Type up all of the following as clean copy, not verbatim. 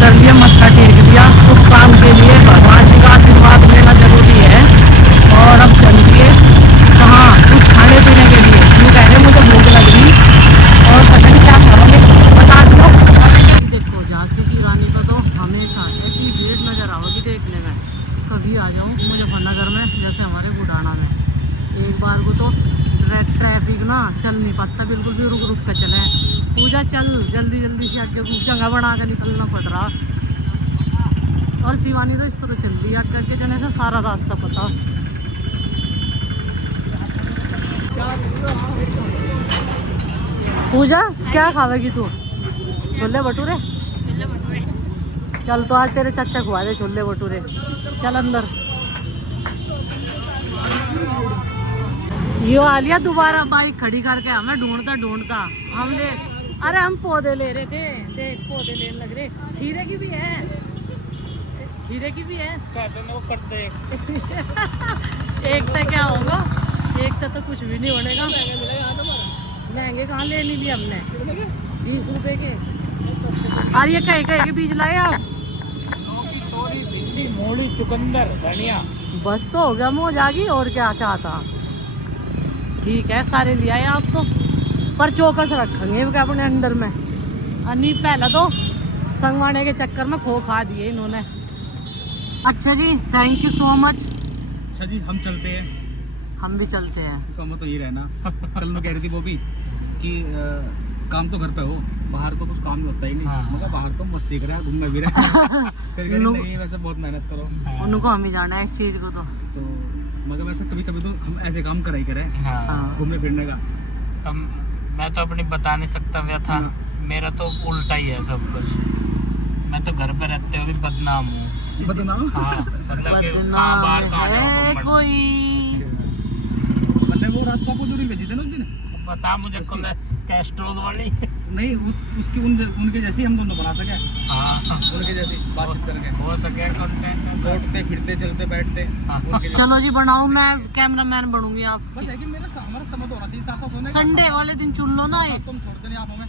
कर लिए, मत्था टेक लिया। शुभ काम के लिए भगवान जी का आशीर्वाद लेना जरूरी है। और अब चलिए कहाँ, कुछ खाने पीने के लिए। यूँ कह रहे मुझे भूख लग रही और पता नहीं क्या खाओगे, बता दो। देखो झांसी की रानी को तो हमेशा ऐसी भीड़ नजर आओगी देखने में। कभी आ जाऊँ मुजफ्फरनगर में जैसे हमारे बुढ़ाना में, एक बार को तो ट्रैफिक ना चल नहीं पाता बिल्कुल भी, रुक रुक कर चले। पूजा चल जल्दी जल्दी से आगे जगह बना कर निकलना पड़ रहा। और शिवानी तो इस तरह चल रही है आगे के जने से सारा रास्ता पता। पूजा क्या खावेगी तू? छोले भटूरे? चल तो आज तेरे चाचा खुआ दे छोले भटूरे। चल अंदर। यो आ लिया दोबारा बाइक खड़ी करके, हमें ढूंढता हमने। अरे हम पौधे ले रहे थे, देख पौधे लेने लग रहे। खीरे की भी है, खीरे की भी है। एक तो क्या होगा, एक तो कुछ भी नहीं होने का। महंगे कहाँ ले नहीं लिए हमने, 20 रुपए के। और ये कहीं के बीज लाए आप? मूली, चुकंदर, धनिया, बस तो हो गया मौज आ गई। और क्या चाहता? ठीक है सारे ले आए आप तो, पर चौकस रखेंगे क्या अपने अंदर में। नहीं पहला तो संगवाने के चक्कर में खो खा दिए इन्होंने। अच्छा जी, थैंक यू सो मच। अच्छा जी, हम चलते हैं। हम भी चलते हैं। कम तो ये रहना। कल मैं कह रही थी वो भी कि काम तो घर पे हो, बाहर तो कुछ काम नहीं होता ही नहीं। मगर बाहर तो मस्ती करे, घूमना भी रहे। फिर नहीं वैसे बहुत मेहनत करो। उनको हम ही जाना है इस चीज को तो मगर वैसे कभी कभी तो हम ऐसे काम करा ही करें, घूमने फिरने का। मैं तो अपनी बता नहीं सकता व्यथा। मेरा तो उल्टा ही है सब कुछ। मैं तो घर पे रहते हुए भी बदनाम हूँ। बदनाम? हाँ, मतलब बदनाम है कोई। मैंने वो रात को आपको जो रील भेजी थी ना उस दिन, बता मुझे कैस्ट्रोल वाली। नहीं उसकी उनके जैसी हम दोनों बना सके। हाँ, उनके जैसी बातचीत करके हो सके कंटेंट, दौड़ते फिरते चलते बैठते। चलो जी बनाओ, मैं कैमरामैन बनूंगी। आप बस है कि हमारा समझ होना चाहिए, साथ साथ होने का। संडे वाले दिन चुन लो ना। ये तुम छोड़ देने आप हमें।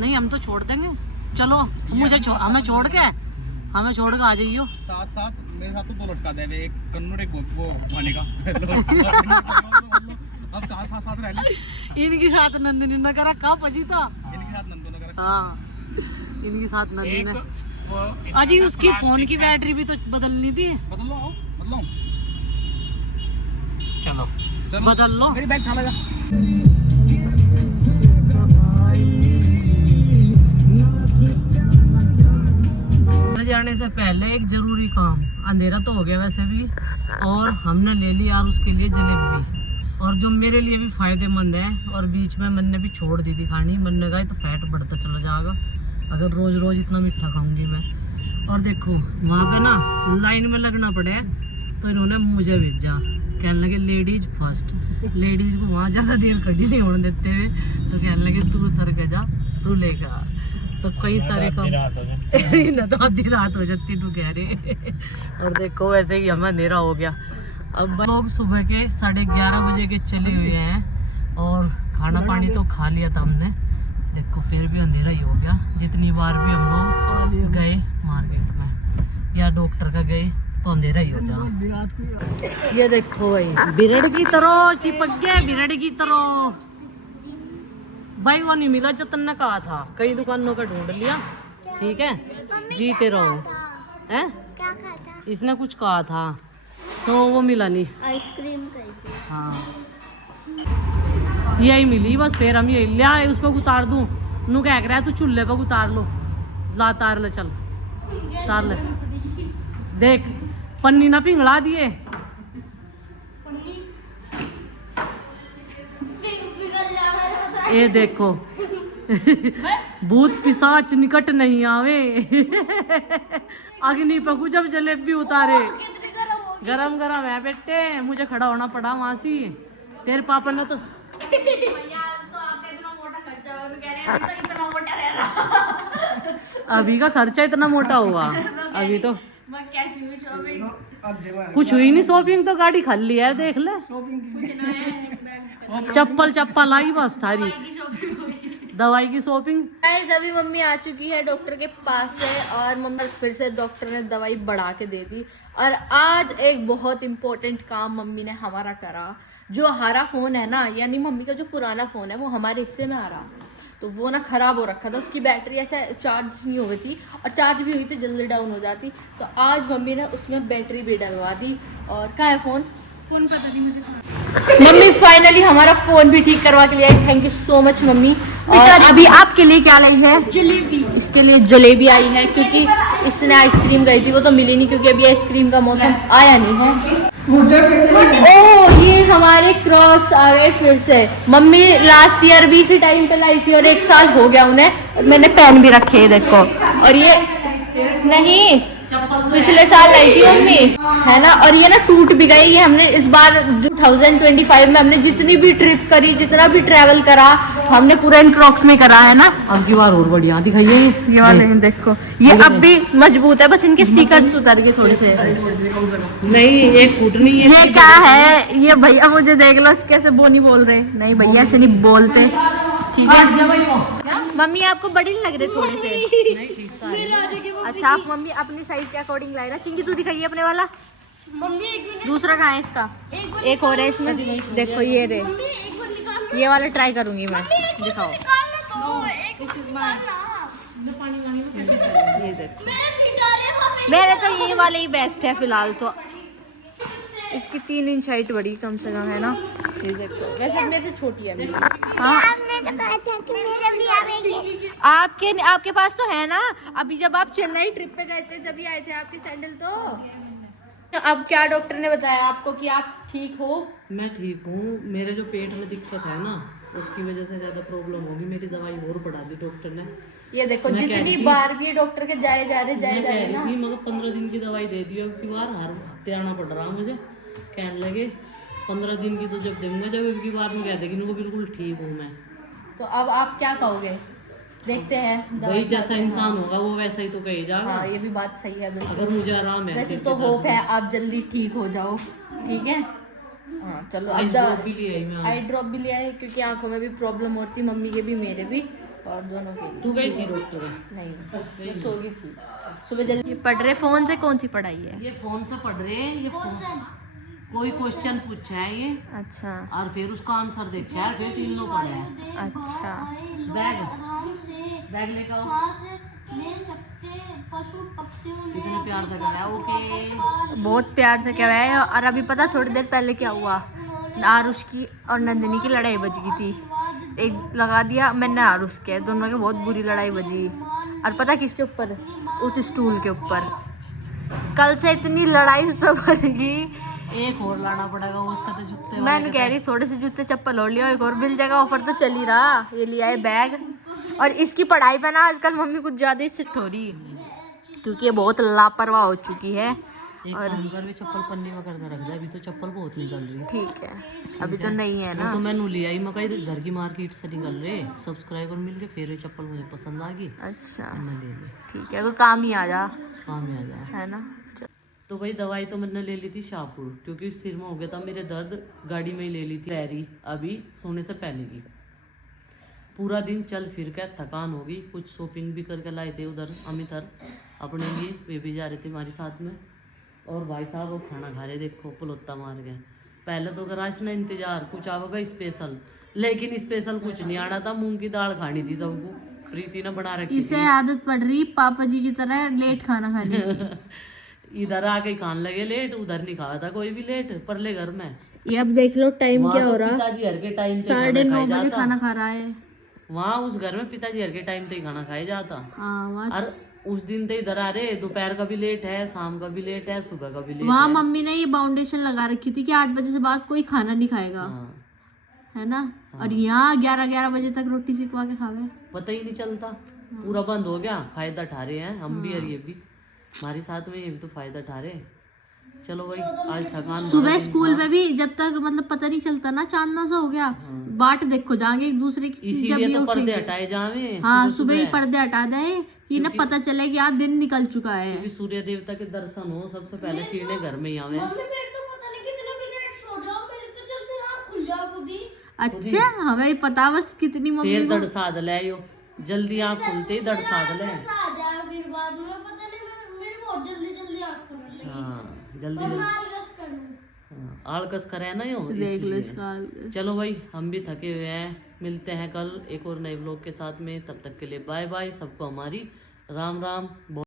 नहीं हम तो छोड़ देंगे। चलो मुझे हमें छोड़ के आ जाइयो। साथ साथ मेरे साथ तो 2 लटका दे, एक कन्नड़ एक वो भाने का। अब कहाँ साथ साथ रह ले। इनके साथ नंदिनी न करा कहाँ पजी था। इनके साथ नंदो नगर। हाँ इनके साथ नंदिनी ने। अजी उसकी फोन की बैटरी भी तो बदलनी थी। बदल लो, आओ बदलो। चलो बदल लो। मेरी बैग उठा ले जा। जाने से पहले एक जरूरी काम, अंधेरा तो हो गया वैसे भी, और हमने ले ली यार उसके लिए जलेबी, और जो मेरे लिए भी फायदेमंद है। और बीच में मैंने भी छोड़ दी थी खानी। मैंने कहा तो फैट बढ़ता चला जाएगा अगर रोज रोज इतना मीठा खाऊंगी मैं। और देखो वहाँ पे ना लाइन में लगना पड़े, तो इन्होंने मुझे भेजा, कहने लगे लेडीज फर्स्ट। लेडीज को वहाँ ज़्यादा देर खड़ी नहीं होने देते हुए, तो कहने लगे तू उतर के जा, तू लेकर आ। तो कई सारे काम न तो आधी रात हो जाती तू कह रहे। और देखो वैसे ही हमें अंधेरा हो गया। अब लोग सुबह के 11:30 बजे के चले हुए हैं, और खाना पानी तो खा लिया था हमने। देखो फिर भी अंधेरा ही हो गया। जितनी बार भी हम लोग गए मार्केट में या डॉक्टर का गए तो अंधेरा ही हो जाए। ये देखो भाई बिरड़ की तरह चिपक गया, बिरड़ की तरह। भाई वो नहीं मिला जो तुमने कहा था, कई दुकानों का ढूंढ लिया। ठीक है जीते रहो। हैं इसने कुछ कहा था तो वो मिला नहीं। आइसक्रीम हाँ यही मिली बस। फिर हम यही लिया, उस पर उतार दूं। नू क्या कह रहा है तू चूल्हे पर उतार लो। ला तार ले, चल तार ले। देख पन्नी ना पिघला दिए। ये देखो भूत पिशाच निकट नहीं आवे। अग्नि पकू जब जलेबी उतारे। गरम गरम है बेटे, मुझे खड़ा होना पड़ा वहां से। तेरे पापा ने तो अभी का खर्चा इतना मोटा हुआ। अभी तो कुछ हुई नहीं शॉपिंग, तो गाड़ी खाली है देख ले। चप्पल आई बस थारी। दवाई की शॉपिंग। गाइस अभी मम्मी आ चुकी है डॉक्टर के पास से और मम्मी फिर से डॉक्टर ने दवाई बढ़ा के दे दी। और आज एक बहुत इम्पोर्टेंट काम मम्मी ने हमारा करा। जो हमारा फ़ोन है ना, यानी मम्मी का जो पुराना फ़ोन है वो हमारे हिस्से में आ रहा, तो वो ना ख़राब हो रखा था, उसकी बैटरी ऐसे चार्ज नहीं हो गई थी और चार्ज भी हुई तो जल्दी डाउन हो जाती। तो आज मम्मी ने उसमें बैटरी भी डलवा दी। और कहाँ है फ़ोन पता नहीं मुझे। मम्मी फाइनली हमारा फ़ोन भी ठीक करवा के लिया। Thank you so much mummy. और अभी आपके लिए क्या लाई है? जलेबी। इसके लिए जलेबी आई है क्योंकि इसने आइसक्रीम गई थी, वो तो मिली नहीं क्योंकि अभी आइसक्रीम का मौसम आया नहीं है। ओह ये हमारे क्रॉक्स आ गए फिर से। मम्मी लास्ट ईयर भी इसी टाइम पे लाई थी और 1 साल हो गया उन्हें, और मैंने पहन भी रखे हैं देखो। और ये नहीं पिछले साल लाई थी मम्मी, है ना। और ये ना टूट भी गई। ये हमने इस बार 2025 में हमने जितनी भी ट्रिप करी, जितना भी ट्रैवल करा, हमने पूरा इन क्रॉक्स में करा है ना। अब की बार और बढ़िया दिखाइए। ये वाले देखो, ये अब भी मजबूत है, बस इनके स्टिकर्स उतर गए थोड़े से। नहीं एक फुट नहीं है। ये क्या है? ये भैया मुझे देख लो कैसे बोनी बोल रहे। नहीं भैया ऐसे नहीं बोलते, ठीक है। मम्मी आपको बड़ी नहीं लग रहे थोड़े से? अच्छा आप मम्मी अपनी साइज के अकॉर्डिंग लाई ना। चिंकी तू दिखाइए अपने वाला। मम्मी एक मिनट, दूसरा कहाँ है इसका? एक और है इसमें, देखो ये रे, ये वाला ट्राई करूंगी मैं। दिखाओ ये देखो, मेरे तो ये वाले ही बेस्ट है फिलहाल तो। इसकी 3 इंच हाइट बड़ी कम से कम है ना। ये देखो, वैसे मेरे से छोटी है। हाँ आपके पास तो है ना। अभी जब आप चेन्नई ट्रिप पे गए थे तभी आए थे आपके सैंडल तो। अब क्या डॉक्टर ने बताया आपको कि आप ठीक हो? मैं ठीक हूँ। मेरे जो पेट में दिक्कत है ना, उसकी वजह से ज्यादा प्रॉब्लम होगी। मेरी दवाई और बढ़ा दी डॉक्टर ने। ये देखो जितनी बार भी डॉक्टर के जाए जा रहे ना, मगर 15 दिन की दवाई दे दी। अब की बार हर हफ्ते आना पड़ रहा मुझे। कहने लगे 15 दिन की तो जब देंगे, जब अब की बार में कह देगी वो बिल्कुल ठीक हूँ मैं। तो अब आप क्या कहोगे? देखते हैं भाई जैसा इंसान होगा वो वैसा ही तो कहे जाएगा। हाँ ये भी बात सही है बिल्कुल। अगर मुझे आराम है वैसे तो होप है आप जल्दी ठीक हो जाओ, ठीक है। हाँ चलो अब आई ड्रॉप भी लिया है क्योंकि आंखों में भी प्रॉब्लम होती, मम्मी के भी मेरे भी और दोनों के। तू गई थी डॉक्टर? नहीं मैं सो गई थी सुबह जल्दी। पढ़ रहे फोन से? कौन सी पढ़ाई है? ये फोन से पढ़ रहे हैं। ये कोई क्वेश्चन पूछा है ये, अच्छा, और फिर उसका आंसर देखा है, फिर 3 लोग पढ़े हैं। अच्छा बैग लेकर आओ। कितने प्यार से कराया। ओके बहुत प्यार से क्या है। और अभी पता थोड़ी देर पहले क्या हुआ, आरुष की और नंदिनी की लड़ाई बज गई थी। एक लगा दिया मैंने आरुष के, दोनों की बहुत बुरी लड़ाई बजी। और पता किसके ऊपर? उस स्टूल के ऊपर। कल से इतनी लड़ाई उस पर बढ़ेगी। एक और लाना पड़ेगा उसका तो जूते। मैं कह रही थोड़े से जूते चप्पल और लिया, एक और मिल जाएगा। ऑफर तो चल ही रहा। ये लिया है बैग। और इसकी पढ़ाई पे ना आजकल मम्मी कुछ ज्यादा ही स्ट्रिक्ट हो रही क्योंकि ये बहुत लापरवाह हो चुकी है। और घर में चप्पल पन्नी में करके रख दे। अभी तो चप्पल बहुत निकल रही है। ठीक है अभी तो नहीं है ना। तो मैंने लिया ही मकई घर की मार्केट से निकल रहे सब्सक्राइबर मिल के, फिर ये चप्पल मुझे पसंद आ गई। अच्छा मैंने ले ली। ठीक है तो काम ही आ जा, काम में आ जाए, है ना। तो भाई दवाई तो मैंने ले ली थी शाहपुर, क्योंकि सिर में हो गया था मेरे दर्द। गाड़ी में ही ले ली थी तैयारी अभी सोने से पहले की। पूरा दिन चल फिर कर थकान होगी। कुछ शॉपिंग भी करके लाए थे उधर अमितर अपने लिए, वे भी जा रहे थे हमारे साथ में। और भाई साहब वो खाना खा रहे, देखो पलोत्ता मार गए। पहले तो गराज ना इंतजार कुछ आवेगा स्पेशल, लेकिन स्पेशल कुछ नहीं आना था। मूंग की दाल खानी थी सबको, प्रीति ने बना रखी। इसे आदत पड़ रही पापा जी की तरह लेट खाना खाने। इधर आके खाने लगे लेट, उधर नहीं खाया था कोई भी लेट परले घर में। ये अब देख लो टाइम क्या हो रहा है। पिताजी हर के टाइम 9:30 बजे खाना खा रहा है। वहाँ उस घर में पिताजी हर के टाइम पे खाना खाया जाता। हाँ और उस दिन तो इधर आ रहे, दोपहर का भी लेट है, शाम का भी लेट है, सुबह का भी लेट वहाँ है। मम्मी ने ये बाउंडेशन लगा रखी थी कि 8 बजे से बाद कोई खाना नहीं खाएगा, है ना। और यहाँ 11 बजे तक रोटी सिकवा के खावे, पता ही नहीं चलता। पूरा बंद हो गया, फायदा उठा रहे हैं हम भी और ये भी हमारे साथ में, ये भी तो फायदा उठा रहे। चलो भाई आज थकान। सुबह स्कूल में भी जब तक मतलब पता नहीं चलता ना, चांदना सा हो गया। बाट देखो जाएंगे एक दूसरे की, इसीलिए तो पर्दे हटाए जावे। हाँ सुबह ही पर्दे हटा दे कि ना पता चले कि आज दिन निकल चुका है। क्योंकि सूर्य देवता के दर्शन हो सबसे पहले किरणे घर में ही आवे। अच्छा हमें पता बस कितनी मम्मी फिर को दड़ साध ले यो, जल्दी आँख खुलते ही दड़ साध ले। हाँ जल्दी जल्दी, हाँ, आलकस करे ना यो देख लो इसलिए। इसका। चलो भाई हम भी थके हुए हैं, मिलते हैं कल एक और नए ब्लॉग के साथ में, तब तक के लिए बाय बाय सबको, हमारी राम राम।